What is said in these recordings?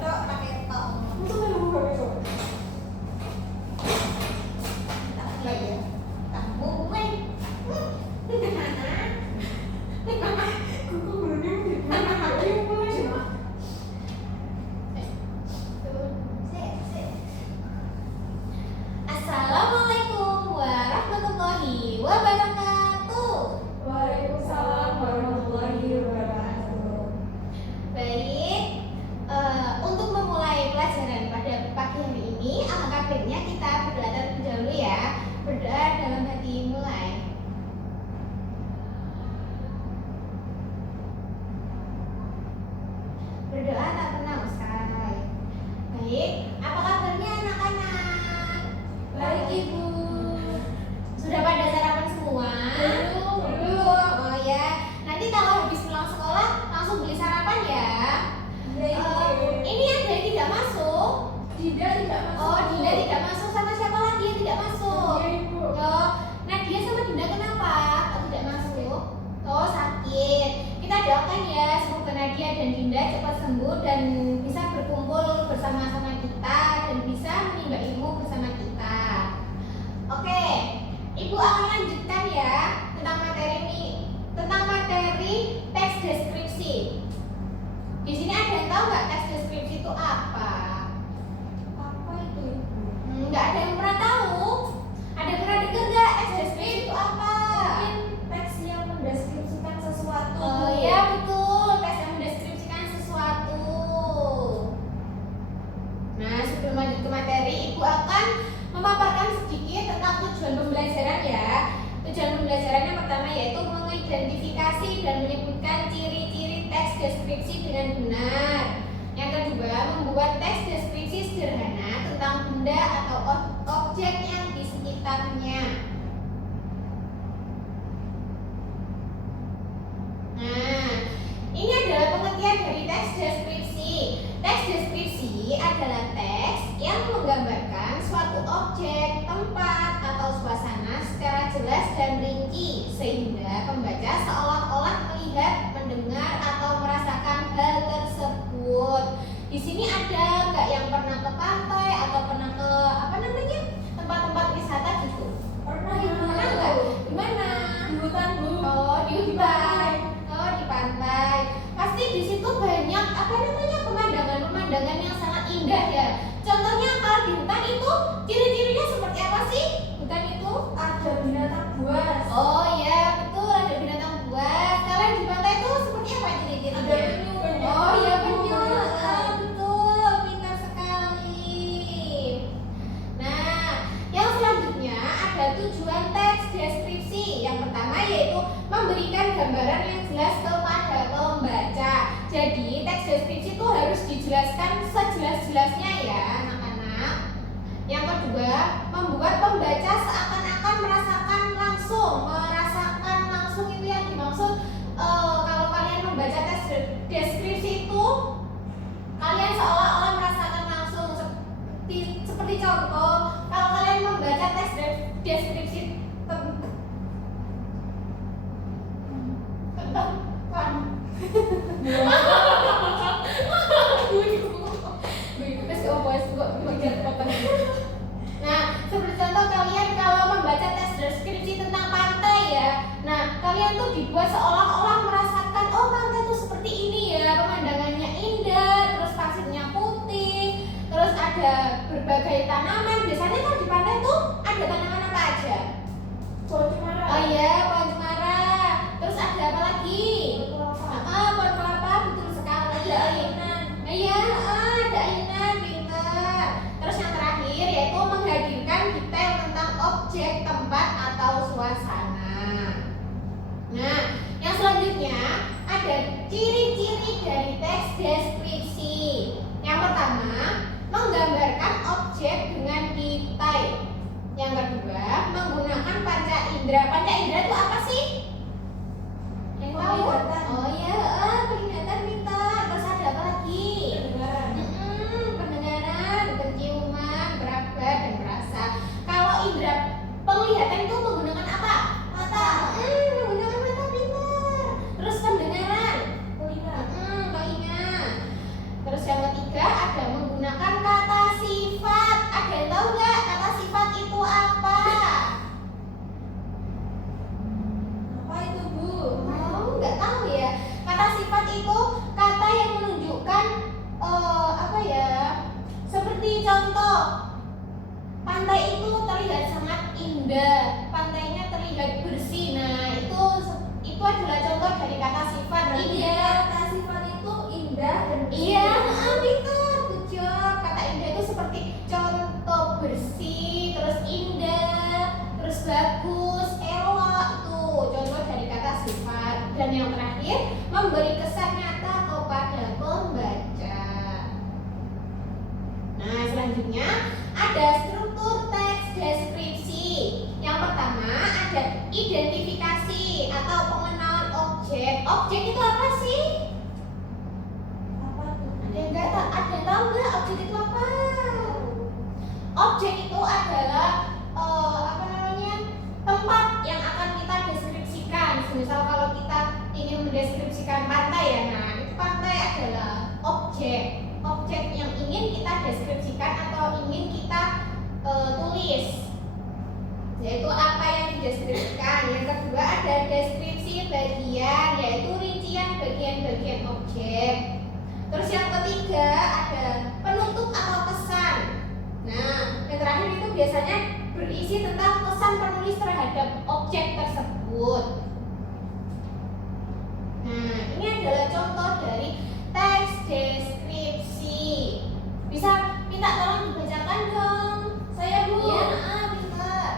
tok pakai tok. Itu kan aku pakai tok. Tak ya. Tak mulai. Kuku berani gimana? Ayo mulai. Assalamualaikum warahmatullahi wabarakatuh. Waalaikumsalam warahmatullahi wabarakatuh. Baik, untuk memulai pelajaran pada pagi hari ini, alangkah baiknya kita berdoa terlebih dahulu ya. Berdoa dalam hati mulai. Berdoa tak pernah usai. Baik, apa kabarnya anak-anak? Baik, Ibu. Sudah pada sarapan semua? Belum. Belum. Oh ya. Nanti kalau habis pulang sekolah langsung beli sarapan ya. Ini ada yang tidak masuk. Dinda tidak masuk. Oh, Dinda tidak masuk. Sama siapa lagi yang tidak masuk? Iya, Ibu. Oh, Nadia sama Dinda kenapa? Oh, tidak masuk. Oh, sakit. Kita doakan ya semoga Nadia dan Dinda cepat sembuh dan bisa berkumpul bersama-sama kita dan bisa menimba ilmu bersama kita. Oke, Ibu akan lanjutkan ya tentang materi ini, tentang materi teks deskripsi. Di sini ada yang tahu nggak teks deskripsi itu apa? Apa itu, Ibu? Nggak ada yang pernah tahu. Ada yang pernah dengar nggak teks deskripsi itu apa? Mungkin teks yang mendeskripsikan sesuatu. Oh iya betul, teks yang mendeskripsikan sesuatu. Nah, sebelum lanjut ke materi, Ibu akan memaparkan sedikit tentang tujuan pembelajaran ya. Tujuan pembelajaran yang pertama yaitu mengidentifikasi dan menyebutkan ciri-ciri teks deskripsi dengan benar. Yang kedua, membuat teks deskripsi sederhana tentang benda atau objek yang di sekitarnya. Nah, ini adalah pengertian dari teks deskripsi. Teks deskripsi adalah teks yang menggambarkan suatu objek, tempat, atau suasana secara jelas dan rinci sehingga pembaca seolah-olah melihat, mendengar, atau merasakan hal tersebut. Di sini ada nggak yang pernah ke pantai atau pernah ke tempat-tempat wisata gitu? Pernah, Ibu pernah nggak? Di mana? Di hutan, Bu. Oh, di hutan. Oh, di pantai. Pasti di situ banyak pemandangan-pemandangan yang sangat indah ya. Contohnya kalau di hutan itu ciri-cirinya seperti apa sih? Hutan itu Ada binatang buas. oh iya betul, ada binatang buas. Kalau di pantai itu seperti apa ciri-cirinya? Ada penyu. Oh iya penyu. Ah, betul, pintar sekali. Nah, yang selanjutnya ada tujuan teks deskripsi. Yang pertama yaitu memberikan gambaran yang jelas kepada pembaca. Jadi teks deskripsi itu harus dijelaskan sejelas-jelasnya ya anak-anak. Yang kedua, membuat pembaca seakan-akan merasakan langsung itu yang dimaksud kalau kalian membaca teks deskripsi itu kalian seolah-olah merasakan langsung seperti contoh kalau kalian membaca teks deskripsi Nah, seperti contoh kalian kalau membaca teks deskripsi tentang pantai ya. Nah, kalian tuh dibuat seolah-olah merasakan oh pantai tuh seperti ini ya, pemandangannya indah, terus pasirnya putih, terus ada berbagai tanaman. Biasanya kan di pantai tuh ada tanaman apa aja? Pohon cemara. Oh iya, pohon cemara. Terus ada apa lagi? Pohon kelapa, betul sekali. Ada ayunan. Iya, ada ayunan, pintar. Terus yang terakhir yaitu menghadirkan detail tentang objek, tempat, atau suasana. Nah, yang selanjutnya ada ciri-ciri dari teks deskripsi. Yang pertama, menggambarkan objek dengan detail. Yang kedua, menggunakan panca indera. Panca indera itu apa sih? Yang tahu? Penglihatan. Oh iya, penglihatan pintar. Terus ada apa lagi? Pendengaran, penciuman, peraba, dan perasa. Kalau indera penglihatan itu menggunakan apa? Mata. Menggunakan mata pintar. Terus pendengaran, Telinga. telinga. yang ketiga ada menggunakan kata sifat. Ada yang tahu nggak kata sifat itu apa? Apa itu, Bu? Oh, nggak tahu ya. Kata sifat itu kata yang menunjukkan apa ya? Seperti contoh, pantai itu terlihat sangat indah, pantainya terlihat bersih. Nah, itu adalah contoh dari kata sifat indah. Kata sifat itu indah dan Iya, pintar, good job. Kata indah itu seperti contoh bersih, terus indah, terus bagus, elok, itu contoh dari kata sifat. Dan yang terakhir, memberi kesan nyata kepada pembaca. Nah, selanjutnya ada struktur teks deskripsi. Yang pertama ada identifikasi atau pengenalan objek. Objek itu apa sih? apa tuh? Ada yang tahu nggak objek itu apa? Objek itu adalah apa namanya, tempat yang akan kita deskripsikan. Misal kalau kita ingin mendeskripsikan pantai ya, nah itu pantai adalah objek. Objek yang ingin kita deskripsikan atau ingin kita tulis, yaitu apa yang dideskripsikan. Yang kedua ada deskripsi bagian, yaitu rincian bagian-bagian objek. Terus yang ketiga ada penutup atau pesan. Nah, yang terakhir itu biasanya berisi tentang pesan penulis terhadap objek tersebut. Nah, ini adalah contoh dari teks deskripsi. Bisa minta tolong dibacakan dong. Saya, Bu. Iya, pintar.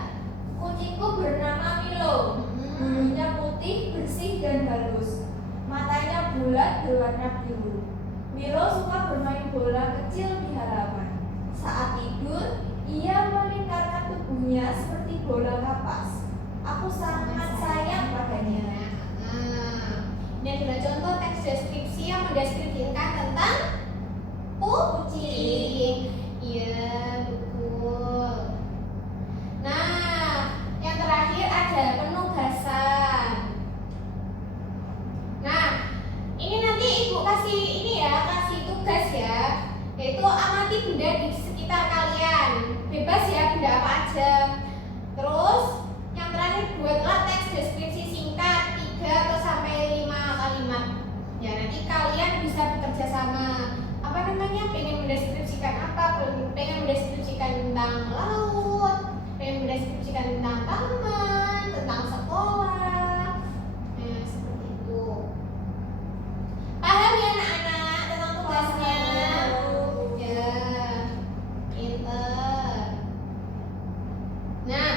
Kucingku bernama Milo. Bulunya putih, bersih dan halus. Matanya bulat berwarna biru. Milo suka bermain bola kecil di halaman. Saat tidur, ia melingkarkan tubuhnya seperti bola kapas. Aku sangat sayang padanya. Nah, ini adalah contoh teks deskripsi yang mendeskripsikan tentang kucing. Iya, betul. Nah, yang terakhir ada penugasan. Nah, ini nanti Ibu kasih kasih tugas ya, yaitu amati benda di sekitar kalian. Bebas ya, benda apa aja. Terus yang terakhir buatlah teks deskripsi singkat 3 atau sampai 5 kalimat. Ya, nanti kalian bisa bekerja sama. Apa namanya? Pengen mendeskripsikan apa? Pengen mendeskripsikan tentang laut, pengen mendeskripsikan tentang taman, tentang sekolah. Nah, seperti itu. Paham ya anak-anak tentang tugasnya? Ya, pinter. Nah,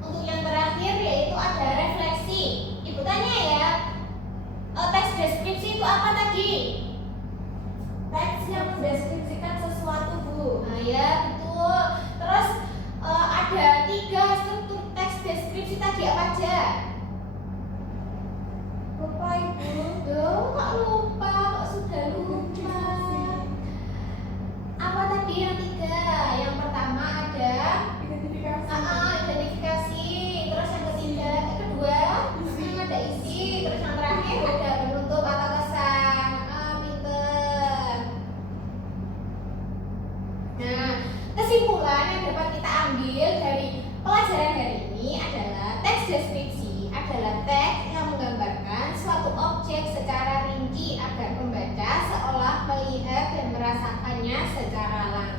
untuk yang terakhir yaitu ada refleksi. Ibu tanya ya, teks deskripsi itu apa tadi? Teks yang mendeskripsikan sesuatu, Bu. Nah ya, betul. Terus ada 3 struktur teks deskripsi tadi apa aja? Lupa, Ibu. Duh, kok lupa? Kok sudah lupa? Apa tadi yang 3? Yang pertama ada identifikasi. Terus yang kedua ada isi. Terus yang terakhir ada penutup atau kesan. Pinter. Nah, kesimpulan yang dapat kita ambil dari pelajaran hari ini adalah teks deskripsi adalah teks yang menggambarkan suatu objek secara rinci agar pembaca seolah melihat dan merasakannya secara langsung.